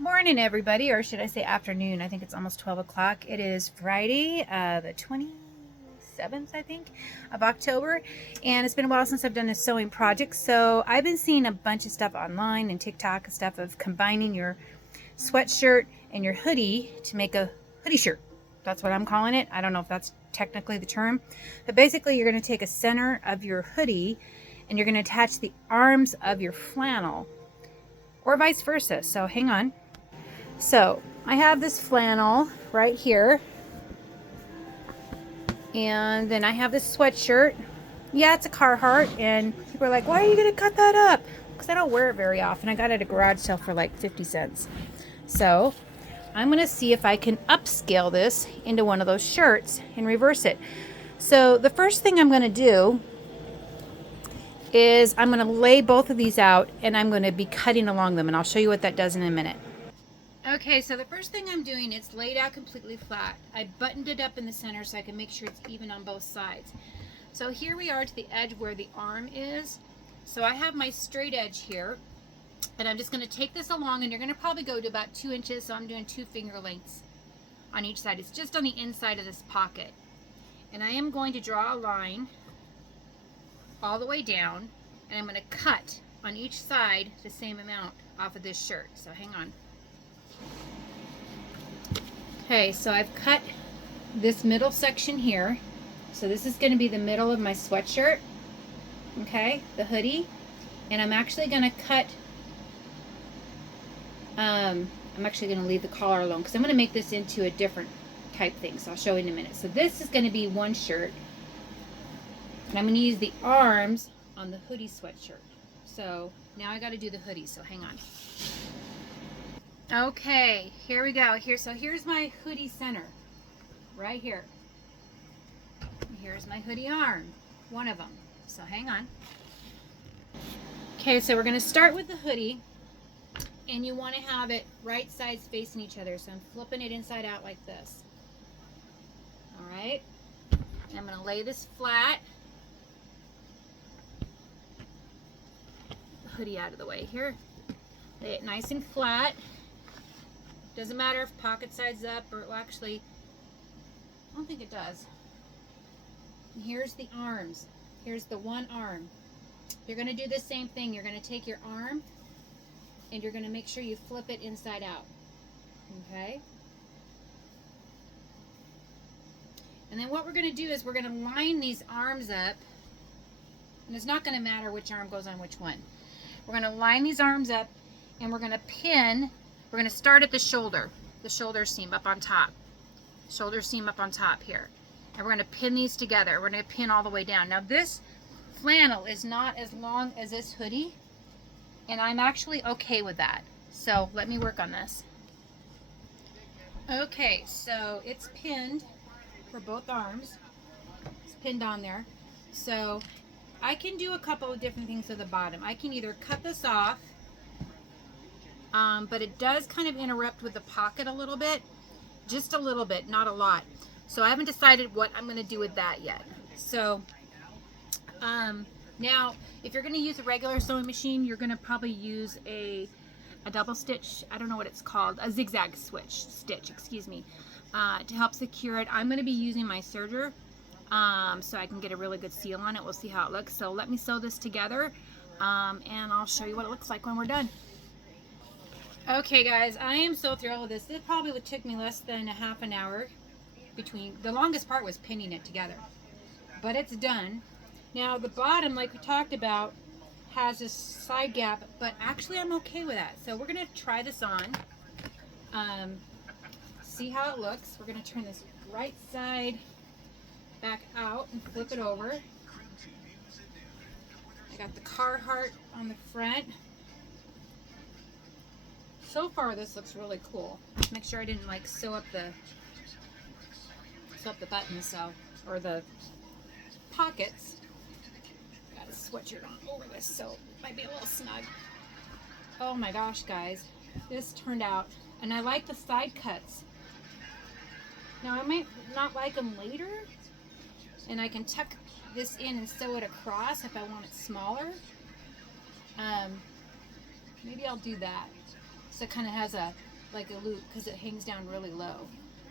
Morning, everybody, or should I say afternoon? I think it's almost 12 o'clock. It is Friday, the 27th, I think, of October, and it's been a while since I've done a sewing project, so I've been seeing a bunch of stuff online and TikTok and stuff of combining your sweatshirt and your hoodie to make a hoodie shirt. That's what I'm calling it. I don't know if that's technically the term, but basically you're going to take a center of your hoodie and you're going to attach the arms of your flannel, or vice versa. So hang on. So I have this flannel right here, and then I have this sweatshirt. Yeah, it's a Carhartt, and people are like, why are you gonna cut that up? Because I don't wear it very often. I got it at a garage sale for like 50 cents. So I'm gonna see if I can upscale this into one of those shirts and reverse it. So the first thing I'm gonna do is I'm gonna lay both of these out, and I'm gonna be cutting along them, and I'll show you what that does in a minute. Okay, so the first thing I'm doing, it's laid out completely flat. I buttoned it up in the center so I can make sure it's even on both sides. So here we are to the edge where the arm is. So I have my straight edge here, and I'm just going to take this along, and you're going to probably go to about 2 inches, so I'm doing 2 finger lengths on each side. It's just on the inside of this pocket. And I am going to draw a line all the way down, and I'm going to cut on each side the same amount off of this shirt. So hang on. Okay, so I've cut this middle section here. So this is going to be the middle of my sweatshirt, okay, the hoodie. And I'm actually going to cut, I'm actually going to leave the collar alone because I'm going to make this into a different type thing. So I'll show you in a minute. So this is going to be one shirt. And I'm going to use the arms on the hoodie sweatshirt. So now I got to do the hoodie, so hang on. Okay, here we go. So here's my hoodie center, right here. Here's my hoodie arm, one of them. So hang on. Okay, so we're going to start with the hoodie, and you want to have it right sides facing each other. So I'm flipping it inside out like this. All right, and I'm going to lay this flat. The hoodie out of the way here. Lay it nice and flat. Doesn't matter if pocket side's up, or well, actually, I don't think it does. And here's the arms. Here's the one arm. You're going to do the same thing. You're going to take your arm and you're going to make sure you flip it inside out. Okay? And then what we're going to do is we're going to line these arms up, and it's not going to matter which arm goes on which one. We're going to line these arms up, and we're going to pin. We're going to start at the shoulder seam up on top. Shoulder seam up on top here. And we're going to pin these together. We're going to pin all the way down. Now this flannel is not as long as this hoodie, and I'm actually okay with that. So let me work on this. Okay, so it's pinned for both arms. It's pinned on there. So I can do a couple of different things to the bottom. I can either cut this off, but it does kind of interrupt with the pocket a little bit, just a little bit, not a lot. So I haven't decided what I'm going to do with that yet. So now if you're going to use a regular sewing machine, you're going to probably use a double stitch, I don't know what it's called, a zigzag stitch, excuse me, to help secure it. I'm going to be using my serger so I can get a really good seal on it. We'll see how it looks. So let me sew this together, and I'll show you what it looks like when we're done. Okay guys, I am so thrilled with this. It probably took me less than a half an hour between, the longest part was pinning it together, but it's done. Now the bottom, like we talked about, has this side gap, but actually I'm okay with that. So we're gonna try this on, see how it looks. We're gonna turn this right side back out and flip it over. I got the Carhartt on the front. So far this looks really cool. Make sure I didn't like sew up the buttons, so, or the pockets. Got a sweatshirt on over this, so it might be a little snug. Oh my gosh guys, this turned out, and I like the side cuts. Now I might not like them later, and I can tuck this in and sew it across if I want it smaller. Maybe I'll do that. So it kind of has a like a loop because it hangs down really low.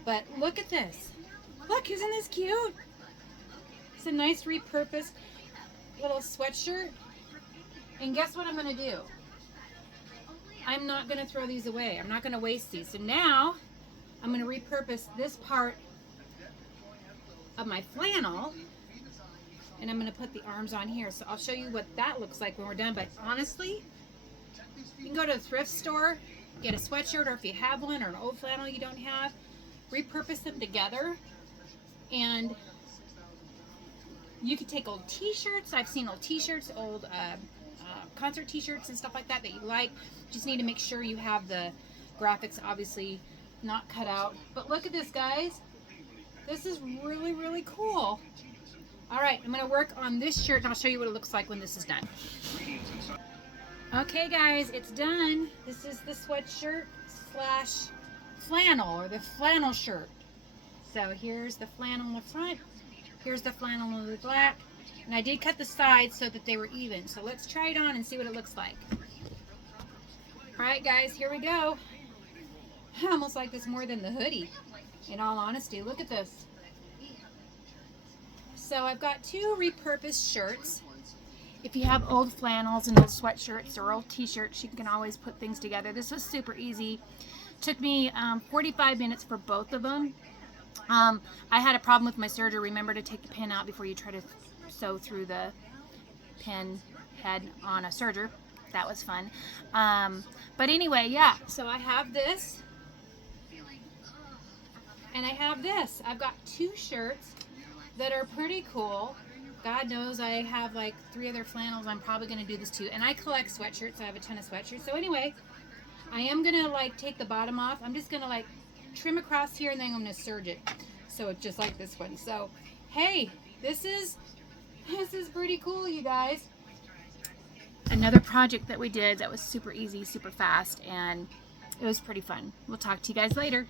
But look at this. Look, isn't this cute? It's a nice repurposed little sweatshirt. And guess what I'm going to do? I'm not going to throw these away. I'm not going to waste these. So now I'm going to repurpose this part of my flannel, and I'm going to put the arms on here. So I'll show you what that looks like when we're done. But honestly, you can go to a thrift store, get a sweatshirt, or if you have one, or an old flannel you don't have, repurpose them together. And you could take old t-shirts. I've seen old t-shirts, old concert t-shirts and stuff like that you like. Just need to make sure you have the graphics obviously not cut out. But look at this, guys. This is really, really cool. All right, I'm going to work on this shirt, and I'll show you what it looks like when this is done. Okay, guys, it's done. This is the sweatshirt slash flannel, or the flannel shirt. So here's the flannel in the front. Here's the flannel in the back. And I did cut the sides so that they were even. So let's try it on and see what it looks like. All right, guys, here we go. I almost like this more than the hoodie, in all honesty. Look at this. So I've got two repurposed shirts. If you have old flannels and old sweatshirts or old t-shirts, you can always put things together. This was super easy. Took me 45 minutes for both of them. I had a problem with my serger. Remember to take the pin out before you try to sew through the pin head on a serger. That was fun. But anyway, yeah, so I have this and I have this. I've got two shirts that are pretty cool. God knows I have like 3 other flannels. I'm probably going to do this too. And I collect sweatshirts. I have a ton of sweatshirts. So anyway, I am going to like take the bottom off. I'm just going to like trim across here, and then I'm going to serge it. So it's just like this one. So, hey, this is pretty cool, you guys. Another project that we did that was super easy, super fast, and it was pretty fun. We'll talk to you guys later.